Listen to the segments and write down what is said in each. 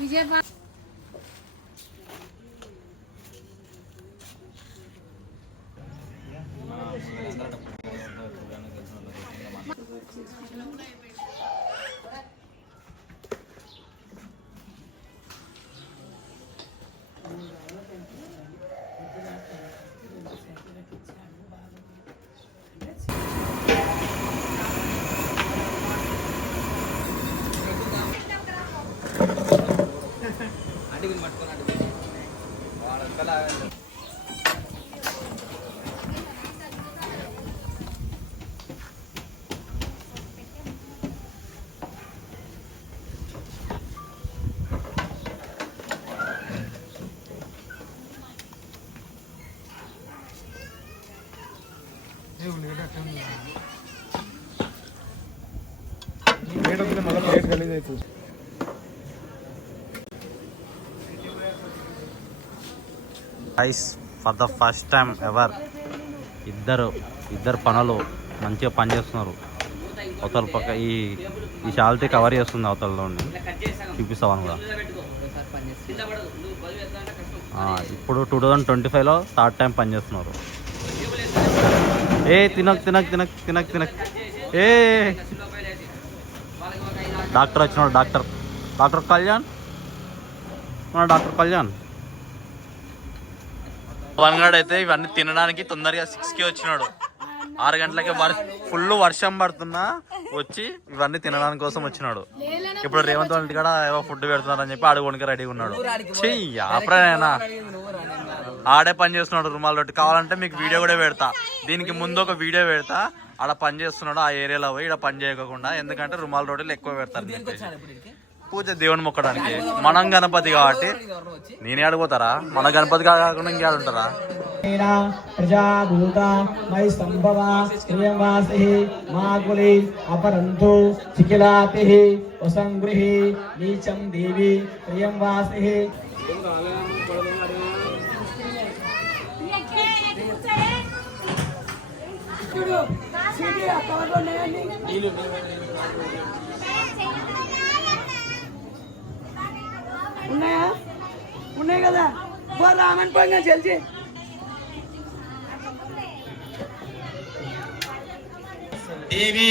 Vijay for the first time ever ఇద్దరు పనులు మంచిగా పనిచేస్తున్నారు. అవతల పక్క ఈ శాలిటీ కవర్ చేస్తుంది అవతలలో చూపిస్తామని కూడా. ఇప్పుడు 2025లో థర్డ్ టైం పనిచేస్తున్నారు. ఏ తినక్ తినక్ తినక్ తినక్ తినక్ ఏ డాక్టర్ వచ్చినాడు. డాక్టర్ కళ్యాణ్ వన్గాడ్ అయితే ఇవన్నీ తినడానికి తొందరగా 6కి వచ్చినాడు. 6 గంటలకి ఫుల్ వర్షం పడుతున్నా వచ్చి ఇవన్నీ తినడానికి కోసం వచ్చినాడు. ఇప్పుడు రేవంత్ వాళ్ళ కూడా ఏవో ఫుడ్ పెడుతున్నారని చెప్పి ఆడుకోనికి రెడీగా ఉన్నాడు. చెయ్యి అప్పుడేనా ఆడే పని చేస్తున్నాడు రుమాల్ రొట్టి. కావాలంటే మీకు వీడియో కూడా పెడతా. దీనికి ముందు ఒక వీడియో పెడతా. ఆడ పని చేస్తున్నాడు ఆ ఏరియాలో పోయి ఇక్కడ పని చేయకుండా. ఎందుకంటే రుమాల్ రొట్టెలు ఎక్కువ పెడతారు పూజ దేవుని మొక్కడానికి. మనం గణపతి కాబట్టి నేనే అడిగిపోతారా? మన గణపతి కాకుండా ఇంకే ఉంటారా? ప్రజాభూత మై సంభవ శ్రీయవాసి మాకులి అపరంతు చికిలాతి వసంగృహి నీచం దేవి ప్రియంవాసి. ఉన్నాయి కదా రామన్ పంగా చెల్చి దేవి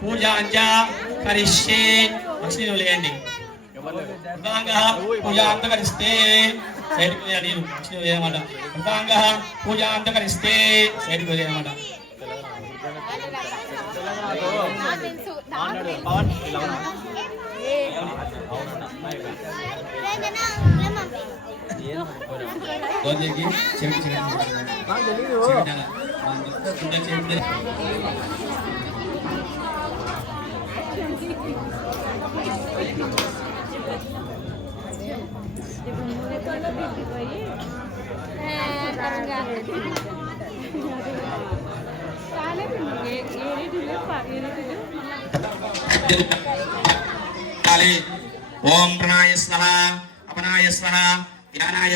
పూజాంచ కరిష్యే. లక్ష్మీ లేయండి. పూజా అంత కరిస్తే సైడ్కి నేను లక్ష్మీ లేదన్నమాట. వృతాంగ పూజ అంత కరిస్తే సైడ్కి లేదన్నమాట. ఓం ప్రణాయ స్వహ అపనాయ స్వహ జ్ఞానాయ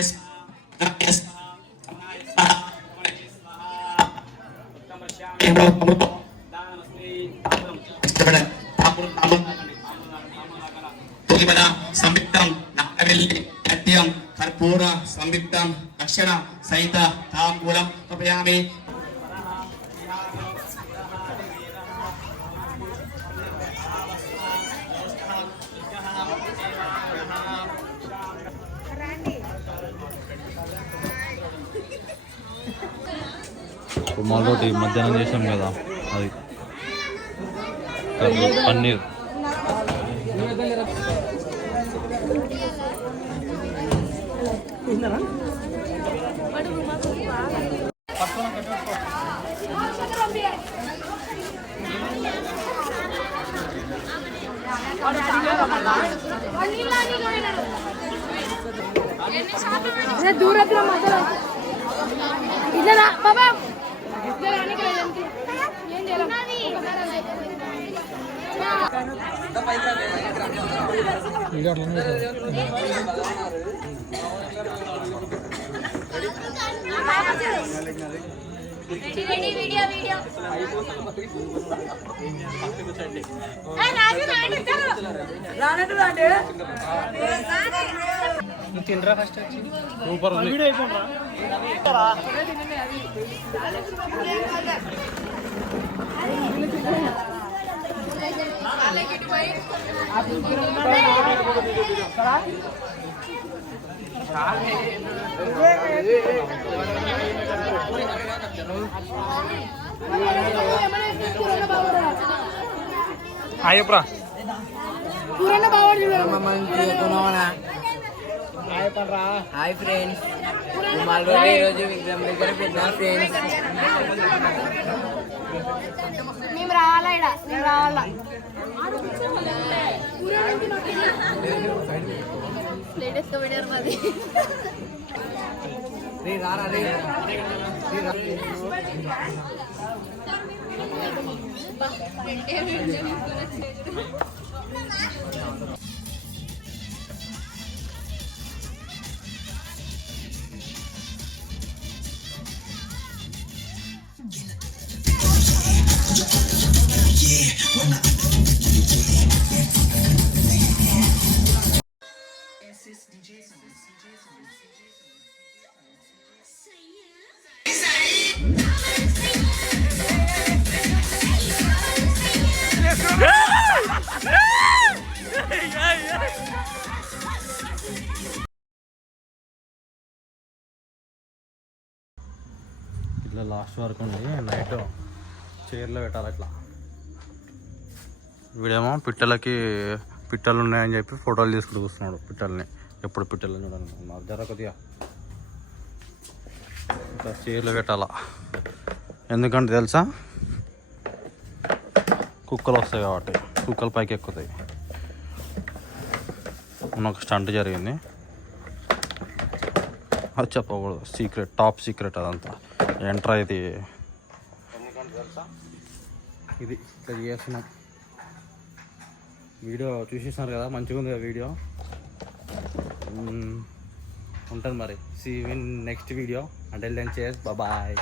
సంయుక్తం నాగవెల్లి నట్యం కర్పూర సంయుక్తం దక్షిణ సహిత తాంబూలం ఉపయామి. రుమాల్ రోటీ మధ్యాహ్నం చేసాం కదా, అది పన్నీర్. దూరత్ర మధ్యలో ఇట్లా బాబా తినరా ఫస్ట్ సూపర్ అయ్యప్రా హాయ్ ఫ్రెండ్స్ మళ్ళీ ఈరోజు విగ్రహం దగ్గర పెట్టిన ఫ్రెండ్స్ మేము రావాలా ఇక్కడ మేము రావాలా లేటెస్ట్ వీడియో మాది రారా రే ఇట్లా లాస్ట్ వరకు ఉంది నైట్ చైర్లో పెట్టాలి అట్లా. వీడేమో పిట్టలు ఉన్నాయని చెప్పి ఫోటోలు తీసుకుంటూ కూర్చున్నాడు పిట్టల్ని. ఎప్పుడు పిట్టలు చూడాలి జర కొద్దిగా ఇట్లా చైర్లో పెట్టాలా. ఎందుకంటే తెలుసా, కుక్కలు వస్తాయి కాబట్టి, కుక్కలు పైకి ఎక్కుతాయి. మొన్న ఒక స్టంట్ జరిగింది, అది చెప్పకూడదు, సీక్రెట్, టాప్ సీక్రెట్ అదంతా. ఎంటర్ ఇది ఎందుకంటే తెలుసా, ఇది ఇట్లా చేస్తున్నాం. వీడియో చూసేసినారు కదా, మంచిగా ఉంది కదా వీడియో. ఉంటుంది మరి. See in next video. Until then cheers, bye.